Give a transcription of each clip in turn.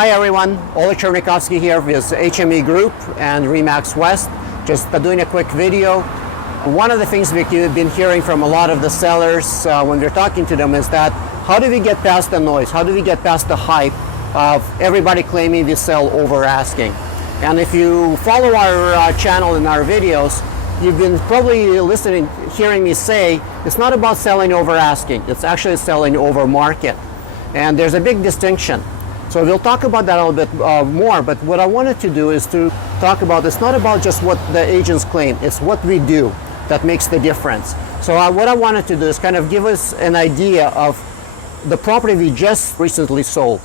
Hi everyone, Oleg Chernikovsky here with HME Group and Remax West. Just doing a quick video. One of the things we've been hearing from a lot of the sellers when we're talking to them is that how do we get past the noise? How do we get past the hype of everybody claiming we sell over asking? And if you follow our channel and our videos, you've been probably hearing me say it's not about selling over asking, it's actually selling over market. And there's a big distinction. So we'll talk about that a little bit more, but what I wanted to do is to talk about, it's not about just what the agents claim, it's what we do that makes the difference. So what I wanted to do is kind of give us an idea of the property we just recently sold.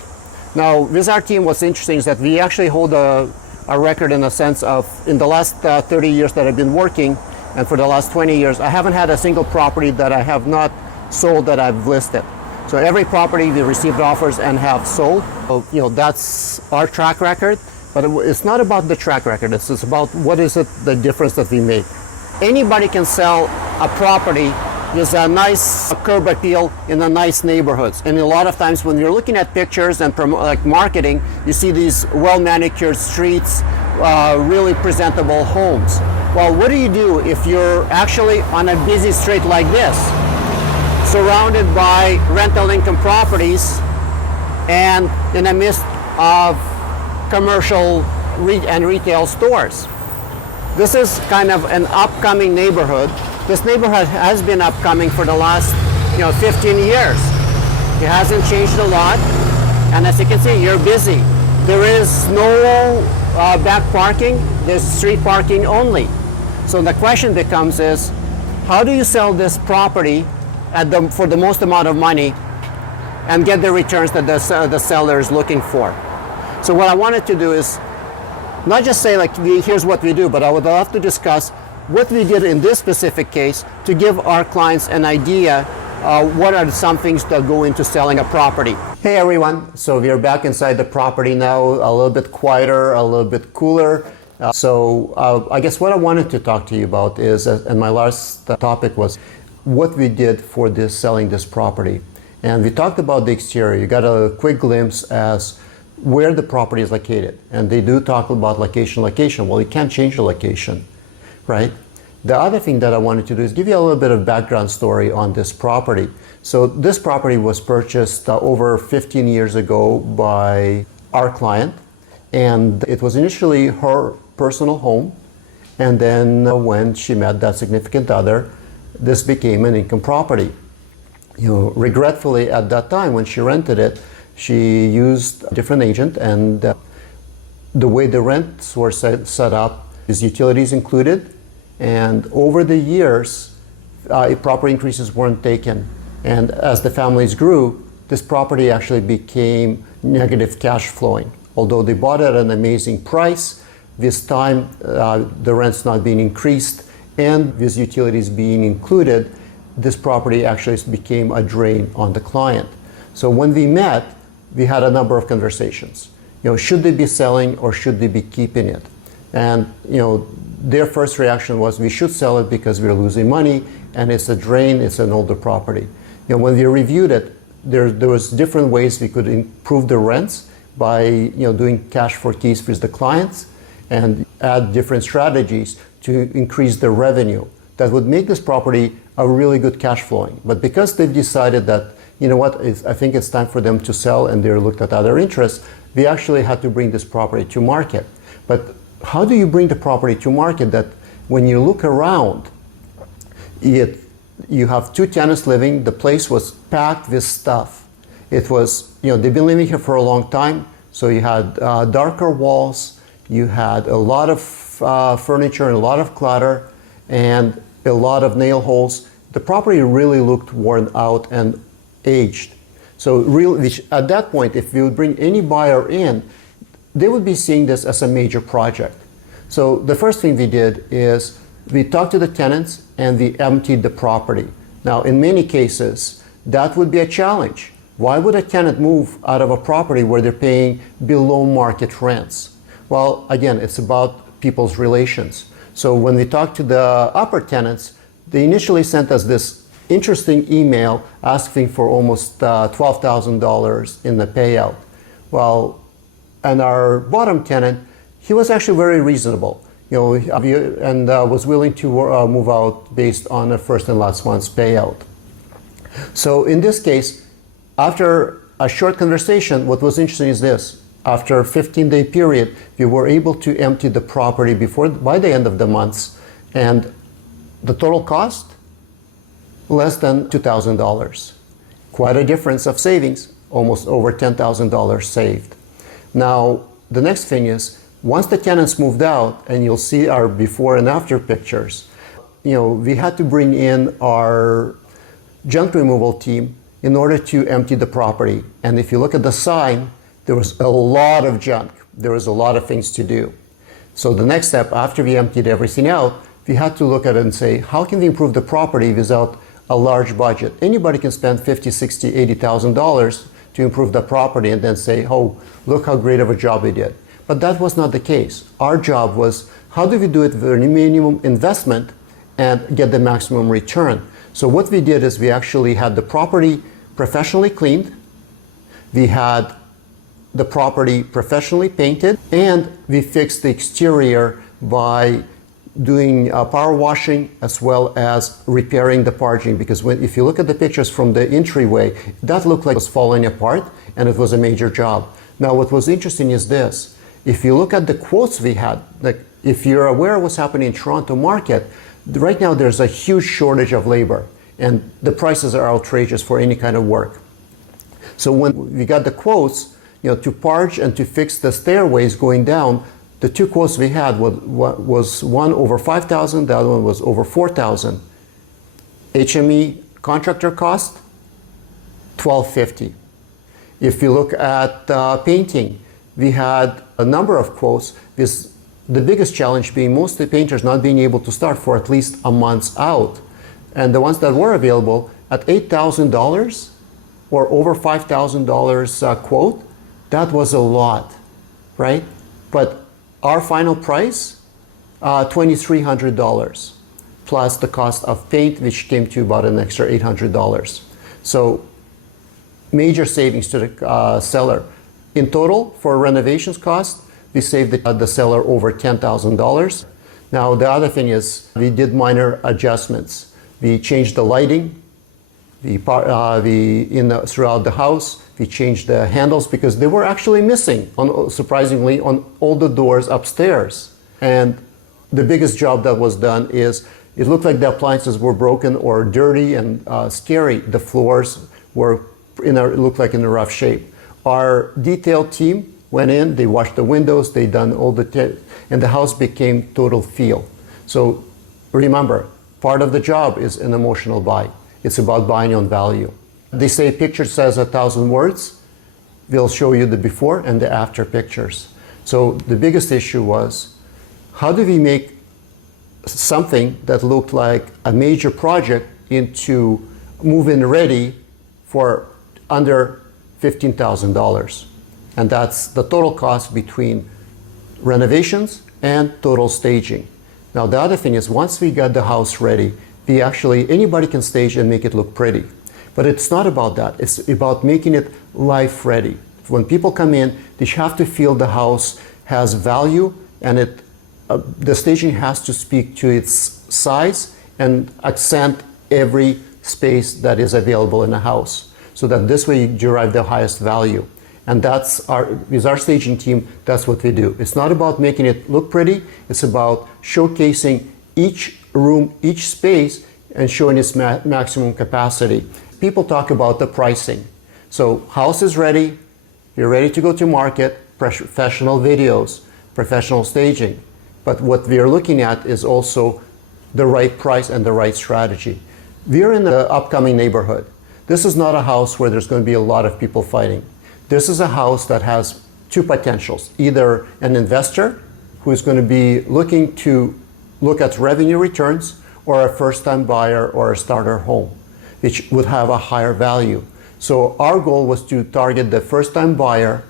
Now, with our team, what's interesting is that we actually hold a record in the sense of, in the last 30 years that I've been working, and for the last 20 years, I haven't had a single property that I have not sold that I've listed. So every property we received offers and have sold. So, that's our track record, but it's not about the track record. It's just about what is it, the difference that we make. Anybody can sell a property with a nice curb appeal in a nice neighborhoods. And a lot of times when you're looking at pictures and marketing, you see these well-manicured streets, really presentable homes. Well, what do you do if you're actually on a busy street like this, surrounded by rental income properties and in the midst of commercial and retail stores? This is kind of an upcoming neighborhood. This neighborhood has been upcoming for the last 15 years. It hasn't changed a lot, and as you can see, you're busy. There is no back parking, there's street parking only. So the question becomes is, how do you sell this property for the most amount of money and get the returns that the seller is looking for? So what I wanted to do is not just say here's what we do, but I would love to discuss what we did in this specific case to give our clients an idea what are some things that go into selling a property. Hey everyone, so we are back inside the property now, a little bit quieter, a little bit cooler. I guess what I wanted to talk to you about is, and my last topic was, what we did for selling this property. And we talked about the exterior. You got a quick glimpse as where the property is located. And they do talk about location. Well, you can't change the location, right? The other thing that I wanted to do is give you a little bit of background story on this property. So this property was purchased over 15 years ago by our client. And it was initially her personal home. And then when she met that significant other, this became an income property. Regretfully at that time when she rented it, she used a different agent, and the way the rents were set up is utilities included, and over the years proper increases weren't taken, and as the families grew, this property actually became negative cash flowing. Although they bought it at an amazing price, this time the rents not being increased and with utilities being included, this property actually became a drain on the client. So when we met, we had a number of conversations. Should they be selling or should they be keeping it? And their first reaction was, we should sell it because we're losing money and it's a drain, it's an older property. When we reviewed it, there was different ways we could improve the rents by doing cash for keys with the clients and add different strategies to increase the revenue that would make this property a really good cash flowing. But because they've decided that, I think it's time for them to sell and they looked at other interests, we actually had to bring this property to market. But how do you bring the property to market that when you look around, you have two tenants living, the place was packed with stuff. It was, they've been living here for a long time, so you had darker walls, you had a lot of furniture and a lot of clutter and a lot of nail holes. The property really looked worn out and aged. So really, at that point, if you would bring any buyer in, they would be seeing this as a major project. So the first thing we did is we talked to the tenants and we emptied the property. Now, in many cases, that would be a challenge. Why would a tenant move out of a property where they're paying below market rents? Well, again, it's about people's relations. So when we talked to the upper tenants, they initially sent us this interesting email asking for almost $12,000 in the payout. Well, And our bottom tenant, he was actually very reasonable, and was willing to move out based on a first and last month's payout. So in this case, after a short conversation, what was interesting is this. After a 15-day period, we were able to empty the property by the end of the months, and the total cost, less than $2,000. Quite a difference of savings, almost over $10,000 saved. Now, the next thing is, once the tenants moved out, and you'll see our before and after pictures, we had to bring in our junk removal team in order to empty the property. And if you look at the sign, there was a lot of junk. There was a lot of things to do. So the next step, after we emptied everything out, we had to look at it and say, how can we improve the property without a large budget? Anybody can spend $50,000, $60,000, $80,000 to improve the property and then say, oh, look how great of a job we did. But that was not the case. Our job was, how do we do it with a minimum investment and get the maximum return? So what we did is we actually had the property professionally cleaned. We had the property professionally painted, and we fixed the exterior by doing power washing as well as repairing the parking, because if you look at the pictures from the entryway, that looked like it was falling apart, and it was a major job. Now what was interesting is this. If you look at the quotes we had, like if you're aware of what's happening in Toronto market, right now there's a huge shortage of labor, and the prices are outrageous for any kind of work. So when we got the quotes, to parch and to fix the stairways going down, the two quotes we had was one over $5,000, the other one was over $4,000. HME contractor cost, $1,250. If you look at painting, we had a number of quotes, with the biggest challenge being most of the painters not being able to start for at least a month out. And the ones that were available at $8,000 or over $5,000 quote, that was a lot, right? But our final price, $2,300, plus the cost of paint, which came to about an extra $800. So major savings to the seller. In total, for renovations cost, we saved the seller over $10,000. Now, the other thing is we did minor adjustments. We changed the lighting throughout the house. We changed the handles because they were actually missing, surprisingly, on all the doors upstairs. And the biggest job that was done is it looked like the appliances were broken or dirty and scary. The floors were looked like in a rough shape. Our detail team went in, they washed the windows, they done all and the house became total feel. So remember, part of the job is an emotional buy. It's about buying on value. They say picture says 1,000 words. We'll show you the before and the after pictures. So the biggest issue was, how do we make something that looked like a major project into move-in ready for under $15,000? And that's the total cost between renovations and total staging. Now the other thing is, once we got the house ready, anybody can stage and make it look pretty. But it's not about that. It's about making it life ready. When people come in, they have to feel the house has value, and the staging has to speak to its size and accent every space that is available in a house, so that this way you derive the highest value. And with our staging team, that's what we do. It's not about making it look pretty. It's about showcasing each room, each space, and showing its maximum capacity. People talk about the pricing. So house is ready, you're ready to go to market, professional videos, professional staging. But what we are looking at is also the right price and the right strategy. We're in the upcoming neighborhood. This is not a house where there's going to be a lot of people fighting. This is a house that has two potentials: either an investor who is going to be looking to look at revenue returns, or a first-time buyer or a starter home, which would have a higher value. So our goal was to target the first-time buyer,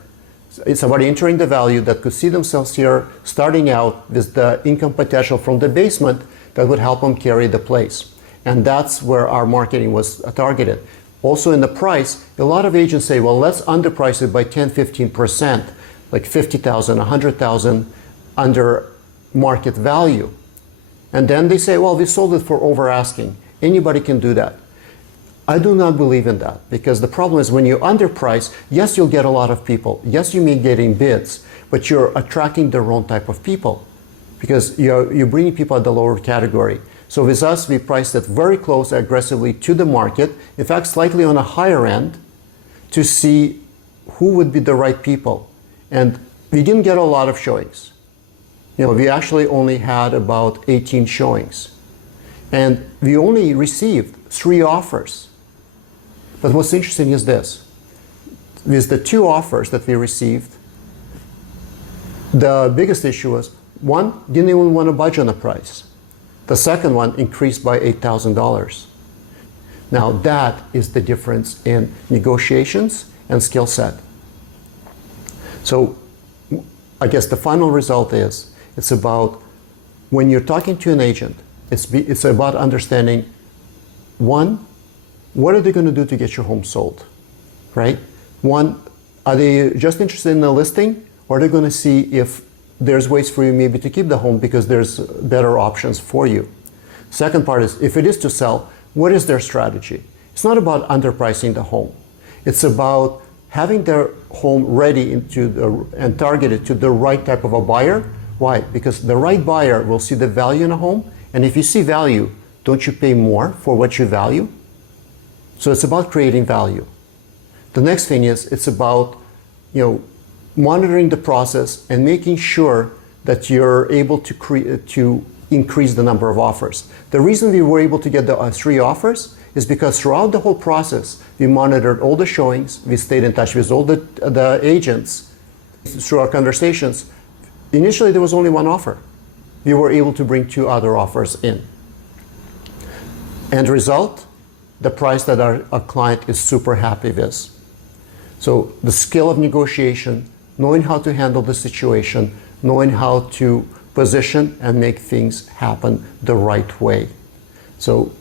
somebody entering the value that could see themselves here starting out with the income potential from the basement that would help them carry the place. And that's where our marketing was targeted. Also in the price, a lot of agents say, well, let's underprice it by 10, 15%. like 50,000, 100,000 under market value. And then they say, well, we sold it for over asking. Anybody can do that. I do not believe in that, because the problem is when you underprice, yes, you'll get a lot of people. Yes, you may get in bids, but you're attracting the wrong type of people because you're bringing people at the lower category. So with us, we priced it very close, aggressively to the market, in fact, slightly on a higher end, to see who would be the right people. And we didn't get a lot of showings. We actually only had about 18 showings. And we only received 3 offers. But what's interesting is this. With the 2 offers that we received, the biggest issue was, one didn't even want to budge on the price. The second one increased by $8,000. Now that is the difference in negotiations and skill set. So I guess the final result is, it's about, when you're talking to an agent, it's about understanding, one, what are they going to do to get your home sold, right? One, are they just interested in the listing, or are they going to see if there's ways for you maybe to keep the home because there's better options for you? Second part is, if it is to sell, what is their strategy? It's not about underpricing the home. It's about having their home ready and targeted to the right type of a buyer. Why? Because the right buyer will see the value in a home, and if you see value, don't you pay more for what you value? So it's about creating value. The next thing is, it's about monitoring the process and making sure that you're able to increase the number of offers. The reason we were able to get the 3 offers is because throughout the whole process, we monitored all the showings, we stayed in touch with all the agents through our conversations. Initially, there was only 1 offer. We were able to bring 2 other offers in. End result, the price that our client is super happy with. So the skill of negotiation, knowing how to handle the situation, knowing how to position and make things happen the right way. So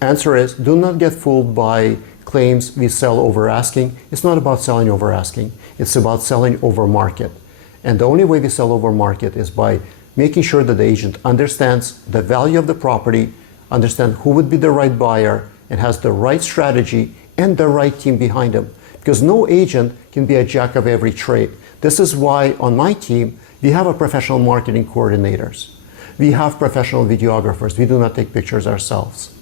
answer is, do not get fooled by claims we sell over asking. It's not about selling over asking. It's about selling over market. And the only way we sell over market is by making sure that the agent understands the value of the property, understands who would be the right buyer, and has the right strategy and the right team behind him. Because no agent can be a jack of every trade. This is why on my team, we have a professional marketing coordinators. We have professional videographers. We do not take pictures ourselves.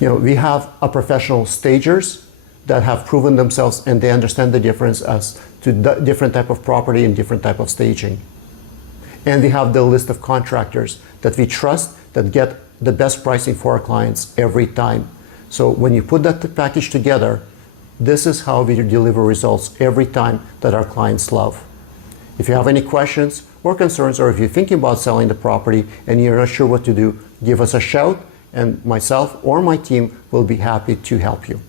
We have a professional stagers that have proven themselves, and they understand the difference as to different type of property and different type of staging. And we have the list of contractors that we trust, that get the best pricing for our clients every time. So when you put that package together, this is how we deliver results every time that our clients love. If you have any questions or concerns, or if you're thinking about selling the property and you're not sure what to do, give us a shout, and myself or my team will be happy to help you.